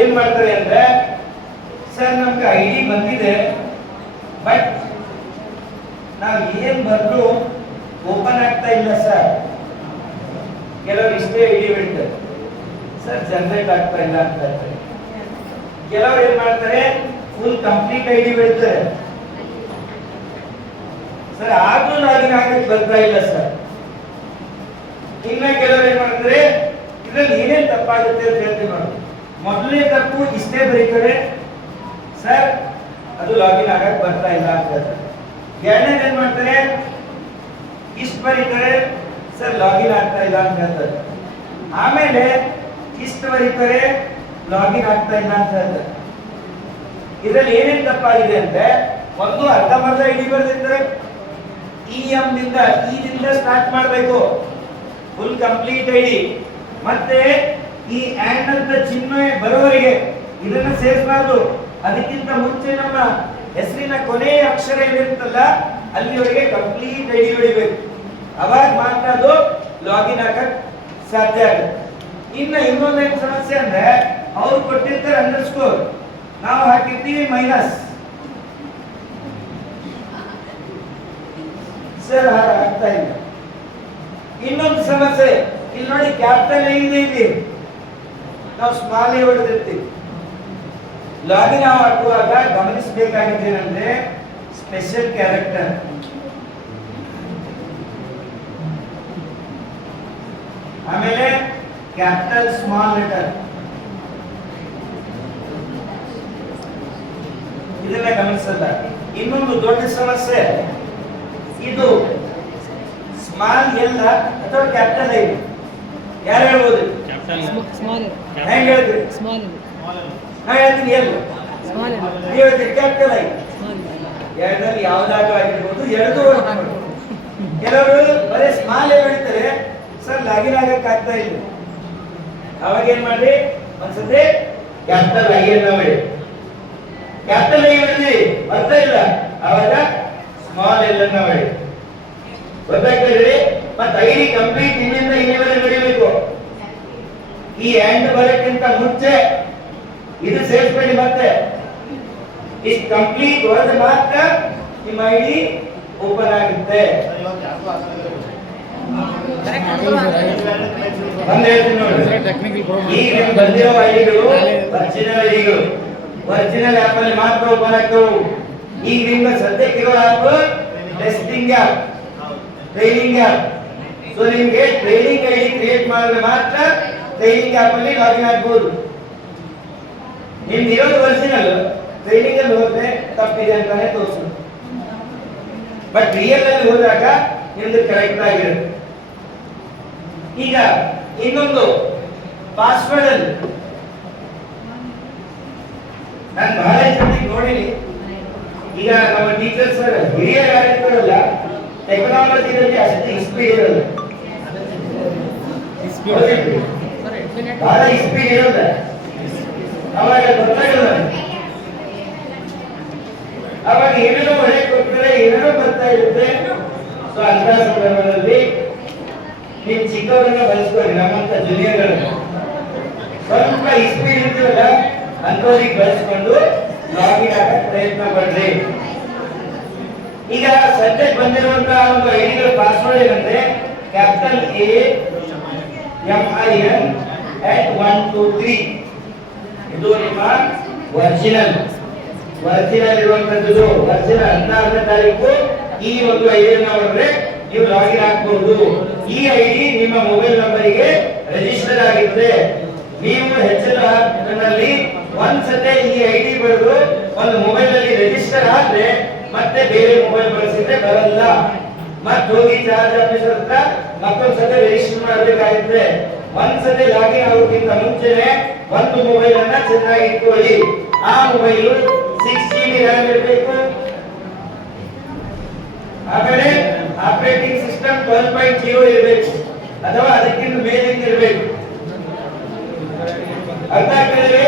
ಏನ್ ಮಾಡ್ತಾರೆ ಅಂದ್ರೆ ಸರ್ ನಮ್ಗೆ ಐಡಿ ಬಂದಿದೆ ಬಟ್ ನಾವು ಏನ್ ಬರೆದು ಓಪನ್ ಆಗ್ತಾ ಇಲ್ಲ ಸರ್. ಕೆಲವರು ಇಷ್ಟೇ ಐಡಿ ಬಿಡ್ತಾರೆ ಸರ್ ಜನರೇಟ್ ಆಗ್ತಾ ಇಲ್ಲ ಅಂತ ಹೇಳ್ತಾರೆ. ಕೆಲವರು ಏನ್ ಮಾಡ್ತಾರೆ ಫುಲ್ ಕಂಪ್ಲೀಟ್ ಐಡಿ ಬಿಡ್ತಾರೆ ಸರ್ ಆದ್ರೂ ಲಾಗಿನ್ ಆಗಕ್ಕೆ ಬರ್ತಾ ಇಲ್ಲ ಸರ್. ಇನ್ನ ಕೆಲವರು ಏನ್ ಮಾಡ್ತಾರೆ ಇದ್ರಲ್ಲಿ ಏನೇನ್ ತಪ್ಪಾಗುತ್ತೆ ಅಂತ ಹೇಳ್ತೀವಿ ನೋಡಿ. ಮೊದಲನೇ ತಪ್ಪು ಇಷ್ಟೇ ಬರೀತಾರೆ ಸರ್ ಅದು ಲಾಗಿನ್ ಆಗಕ್ಕೆ ಬರ್ತಾ ಇಲ್ಲ ಅಂತ ಹೇಳ್ತಾರೆ. ಎರಡನೇದು ಏನ್ ಮಾಡ್ತಾರೆ ಇಷ್ಟು ಬರೀತಾರೆ ಸರ್ ಲಾಗಿನ್ ಆಗ್ತಾ ಇಲ್ಲ ಅಂತ ಹೇಳ್ತಾರೆ. ಆಮೇಲೆ ಇಷ್ಟು ಬರೀತಾರೆ ಲಾಗಿನ್ ಆಗ್ತಾ ಇಲ್ಲ ಅಂತ ಹೇಳ್ತಾರೆ. ಇದರಲ್ಲಿ ಏನೇನ್ ತಪ್ಪಾಗಿದೆ ಅಂದ್ರೆ ಒಂದು ಅರ್ಧಂಬರ್ಧ ಐಡಿ ಬರ್ದಿರ್ತಾರೆ. ದಿಂದ ಸ್ಟಾರ್ಟ್ ಮಾಡಬೇಕು ಫುಲ್ ಕಂಪ್ಲೀಟ್ ಐಡಿ. ಮತ್ತೆ ಈ ಆಂಡ್ ಅಂತ ಚಿಹ್ನೆ ಬರೋವರೆಗೆ ಇದನ್ನ ಸೇರಿಸಬಾರ್ದು. ಅದಕ್ಕಿಂತ ಮುಂಚೆ ನಮ್ಮ ಹೆಸರಿನ ಕೊನೆಯ ಅಕ್ಷರ ಏನಿರುತ್ತಲ್ಲ ಅಲ್ಲಿವರೆಗೆ ಕಂಪ್ಲೀಟ್ ಐಡಿ ಹೊಡಿಬೇಕು. ಅವಾಗ ಮಾತ್ರ ಅದು ಲಾಗಿನ್ ಆಗಕ್ ಸಾಧ್ಯ ಆಗುತ್ತೆ. ಇನ್ನೊಂದೇನು ಸಮಸ್ಯೆ ಅಂದ್ರೆ ಅವ್ರು ಕೊಟ್ಟಿರ್ತಾರೆ ಅಂಡರ್ಸ್ಕೋರ್, ನಾವು ಹಾಕಿರ್ತೀವಿ ಮೈನಸ್. ಸರ್ ಆಗ್ತಾ ಇಲ್ಲ. ಇನ್ನೊಂದು ಸಮಸ್ಯೆ ಇಲ್ಲಿ ನೋಡಿ ಕ್ಯಾಪಿಟಲ್ ಇದೆ ಇಲ್ಲಿ ನಾವು ಸ್ಮಾಲ್ ಎ ಹೊಡೆದಿರ್ತೀವಿ. ಲಾಗಿನ್ ಹಾಕುವಾಗ ಗಮನಿಸಬೇಕಾಗಿದ್ದೇನೆಂದ್ರೆ ಸ್ಪೆಷಲ್ ಕ್ಯಾರೆಕ್ಟರ್, ಆಮೇಲೆ ಕ್ಯಾಪಿಟಲ್ ಸ್ಮಾಲ್ ಲೆಟರ್ ಇದನ್ನ ಗಮನಿಸಲ್ಲ. ಇನ್ನೊಂದು ದೊಡ್ಡ ಸಮಸ್ಯೆ ಇದು ಸ್ಮಾಲ್ ಎಲ್ ಅಥವಾ ಕ್ಯಾಪಿಟಲ್ ಐ ಯಾರು ಹೇಳ್ಬೋದು? ಹೆಂಗ್ ಹೇಳ್ತೀರಿ? ನಾ ಹೇಳ್ತೀನಿ ಎಲ್, ನೀವು ಹೇಳ್ತೀರಿ ಕ್ಯಾಪಿಟಲ್ ಐ. ಎರಡರಲ್ಲಿ ಯಾವ್ದಾದ್ರು ಆಗಿರ್ಬೋದು, ಎರಡು. ಕೆಲವರು ಬರೀ ಸ್ಮಾಲ್ ಎಲ್ ಹೇಳ್ತಾರೆ ಸರ್ ಲಾಗಿನ್ ಆಗಕ್ಕೆ ಆಗ್ತಾ ಇಲ್ಲ. ಅವಾಗ ಏನ್ ಮಾಡಿ ಒಂದ್ಸತಿ ಕ್ಯಾಪಿಟಲ್ ಐ ಅನ್ನ ಮಾಡಿ. ಕ್ಯಾಪಿಟಲ್ ಐ ಹೇಳಿದ್ವಿ ಬರ್ತಾ ಇಲ್ಲ, ಅವಾಗ ಸ್ಮಾಲ್ ಎಲ್ ಅನ್ನ ಮಾಡಿ. ಗೊತ್ತಾಗ್ತದೆ? ಮತ್ತೆ ಐಡಿ ಕಂಪ್ಲೀಟ್ ಇನ್ನಿಂದ ಇನ್ನಿವರೆಗೆ ನಡೀಬೇಕು. ಈ ಎಂಡ್ ಬರೋಕ್ಕಿಂತ ಮುಂಚೆ ಇದು ಸೇರಿಸ್ಬೇಡಿ. ಮತ್ತೆ ಇಷ್ಟು ಕಂಪ್ಲೀಟ್ ಹೋದ್ರೆ ಮಾತ್ರ ನಿಮ್ಮ ಐಡಿ ಓಪನ್ ಆಗುತ್ತೆ. ಈಗ ಬಂದಿರೋ ಐಡಿಗಳು ಒರಿಜಿನಲ್ ಐಡಿಗಳು, ಒರಿಜಿನಲ್ ಆಪ್ ಅಲ್ಲಿ ಮಾತ್ರ ಓಪನ್ ಆಗ್ತವು. ಈಗ ನಿಮ್ಮ ಸದ್ಯಕ್ಕಿರೋ app testing app, training app. So ನಿಮ್ಗೆ ಟ್ರೈನಿಂಗ್ ಐಡಿ ಕ್ರಿಯೇಟ್ ಮಾಡಿದ್ರೆ ಮಾತ್ರ ಟ್ರೈನಿಂಗ್ ಆಪ್ ಅಲ್ಲಿ ಲಾಗಿನ್ ಆಗಬಹುದು. ನಿಮ್ದು ಇರೋದು ಒರಿಜಿನಲ್, ಟ್ರೈನಿಂಗ್ ಅಲ್ಲಿ ಹೋದ್ರೆ ತಪ್ಪಿದೆ ಅಂತಾನೆ ತೋರಿಸುತ್ತೆ. ಬಟ್ ರಿಯಲ್ ಅಲ್ಲಿ ಹೋದಾಗ ನಿಮ್ದು ಕರೆಕ್ಟ್ ಆಗಿರುತ್ತೆ. ಈಗ ಇನ್ನೊಂದು ಪಾಸ್ವರ್ಡ್ ಅಲ್ಲಿ ನಾನು ಬಹಳ ಜನ ನೋಡಿನಿ. ಈಗ ನಮ್ಮ ಟೀಚರ್ಸ್ ಹಿರಿಯರು ಯಾರಿರ್ತಾರಲ್ಲ ಟೆಕ್ನಾಲಜಿಯಲ್ಲಿ ಅಷ್ಟು ಸ್ಪೀಡ್ ಇರಲ್ಲ, ಬಹಳ ಸ್ಪೀಡ್ ಇರೋದ. ಅವಾಗ ಗೊತ್ತಾಗಲ್ಲ, ಅವಾಗ ಏನೇನೋ ಒಳ್ಳೆ ಕೊಡ್ತಾರೆ, ಏನೇನೋ ಬರ್ತಾ ಇರುತ್ತೆ. ಸೊ ಅಂತ ಸಂದರ್ಭದಲ್ಲಿ ನೀವು ಚಿಕ್ಕವರನ್ನ ಬಳಸ್ಕೊಳ್ಳಿ. ನಮ್ಮಂತ ಜೂನಿಯರ್ ಸ್ವಲ್ಪ ಸ್ಪೀಡ್ ಇರ್ತೀವಲ್ಲ ಅಂತವ್ರಿಗೆ ಬಳಸ್ಕೊಂಡು ಲಾಗಿನ್ ಆಗಕ್ಕೆ ಪ್ರಯತ್ನ ಪಡ್ರಿ. ಈಗ ಸದ್ಯಕ್ಕೆ ಬಂದಿರುವಂತಹ ಒಂದು ಐಡಿಗಳ ಪಾಸ್ವರ್ಡ್ ಏನಂದ್ರೆ ಕ್ಯಾಪಿಟಲ್ AMIN@123. ಇದು ನಿಮ್ಮ ಒರಿಜಿನಲ್ ಇರುವಂತದ್ದು. ಒರಿಜಿನಲ್ 16ನೇ ತಾರೀಕು ಈ ಒಂದು ಐಡಿಯನ್ನ ಹೊರದ್ರೆ ನೀವು ಲಾಗಿನ್ ಆಗಬಹುದು. ಈ ಐಡಿ ನಿಮ್ಮ ಮೊಬೈಲ್ ನಂಬರಿಗೆ ರಿಜಿಸ್ಟರ್ ಆಗಿರುತ್ತೆ. ನೀವು ಹೆಚ್ಚಿನಲ್ಲಿ ಒಂದ್ಸತೆ ಈ ಐಡಿ ಬರೆದು ಒಂದು ಮೊಬೈಲ್ ಅಲ್ಲಿ ರಿಜಿಸ್ಟರ್ ಆದ್ರೆ ಮತ್ತೆ ಬೇರೆ ಮೊಬೈಲ್ ಬಳಸಿದ್ರೆ ಬರಲ್ಲ. ಮತ್ತೆ ಹೋಗಿ ಚಾರ್ಜ್ ಆಫೀಸರ್ ಹತ್ರ ಮತ್ತೊಂದ್ಸತಿ ರಿಜಿಸ್ಟರ್ ಮಾಡಬೇಕಾಗುತ್ತೆ. ಒಂದ್ಸತಿ ಲಾಗಿನ್ ಆಗೋಕ್ಕಿಂತ ಮುಂಚೆನೆ ಒಂದು ಮೊಬೈಲ್ ಅನ್ನ ಚೆನ್ನಾಗಿ ಇಟ್ಕೊಳ್ಳಿ. ಆ ಮೊಬೈಲ್ 6GB RAM ಇರಬೇಕು. ಆಮೇಲೆ ಆಪರೇಟಿಂಗ್ ಸಿಸ್ಟಮ್ 12.0 ಇರಬೇಕು ಅಥವಾ ಅದಕ್ಕಿಂತ ಮೇಲಿಂದ ಇರಬೇಕು. ಅರ್ಥ ಆಗ್ತದೆ?